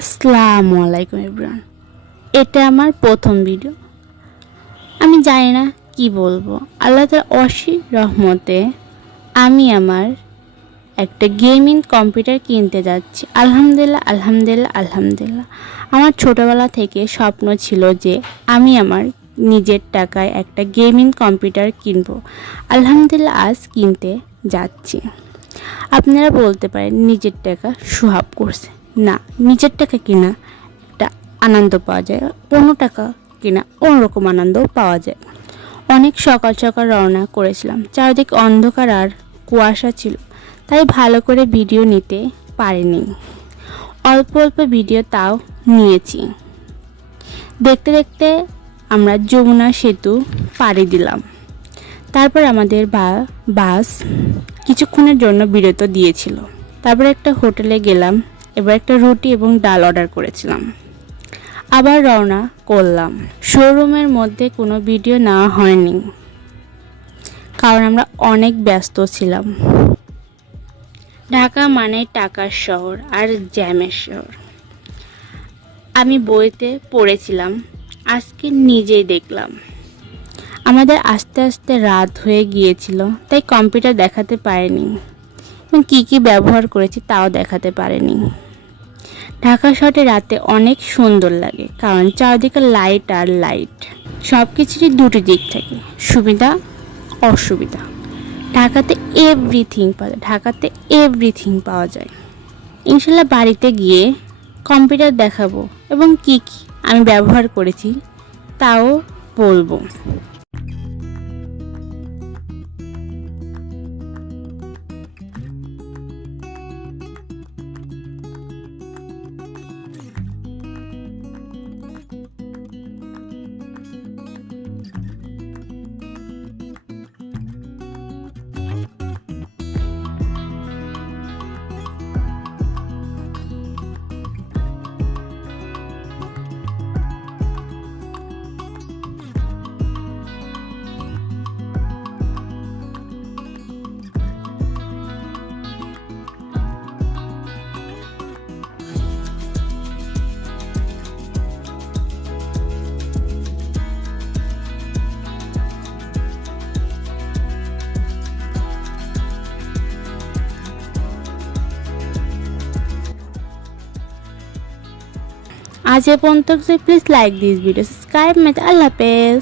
আসসালামু আলাইকুম ইব্রান এটা আমার প্রথম ভিডিও। আমি জানি না কি বলব। আল্লাহ তার অসীর রহমতে আমি আমার একটা গেমিং কম্পিউটার কিনতে যাচ্ছি। আলহামদুলিল্লাহ আলহামদুলিল্লাহ আলহামদুলিল্লাহ। আমার ছোটোবেলা থেকে স্বপ্ন ছিল যে আমি আমার নিজের টাকায় একটা গেমিং কম্পিউটার কিনবো। আলহামদুলিল্লাহ আজ কিনতে যাচ্ছি। আপনারা বলতে পারেন নিজের টাকা সুহাব করছে। না, নিজের টাকা কিনা একটা আনন্দ পাওয়া যায়, অন্য টাকা কিনা অন্যরকম আনন্দ পাওয়া যায়। অনেক সকাল সকাল রওনা করেছিলাম। চারিদিক অন্ধকার আর কুয়াশা ছিল, তাই ভালো করে ভিডিও নিতে পারিনি। অল্প অল্প ভিডিও তাও নিয়েছি। দেখতে দেখতে আমরা যমুনা সেতু পাড়ি দিলাম। তারপর আমাদের বা, বাস কিছুক্ষণের জন্য বিরত দিয়েছিল। তারপর একটা হোটেলে গেলাম। এবার একটা রুটি এবং ডাল অর্ডার করেছিলাম। আবার রওনা করলাম। শোরুমের মধ্যে কোনো ভিডিও নেওয়া হয়নি, কারণ আমরা অনেক ব্যস্ত ছিলাম। ঢাকা মানে টাকার শহর আর জ্যামের শহর। আমি বইতে পড়েছিলাম, আজকে নিজেই দেখলাম। আমাদের আস্তে আস্তে রাত হয়ে গিয়েছিল, তাই কম্পিউটার দেখাতে পারেনি। এবং কী কী ব্যবহার করেছি তাও দেখাতে পারেনি। ঢাকা শহরে রাতে অনেক সুন্দর লাগে, কারণ চারদিকে লাইট আর লাইট সব কিছুরই দুটি দিক থাকে, সুবিধা, অসুবিধা। ঢাকাতে এভরিথিং পাওয়া যায়, ঢাকাতে এভরিথিং পাওয়া যায়। ইনশাল্লাহ বাড়িতে গিয়ে কম্পিউটার দেখাবো এবং কি কি আমি ব্যবহার করেছি, তাও বলব। আজ এ পর্যন্ত please like this video subscribe মেট আল্লাহ হাফেজ।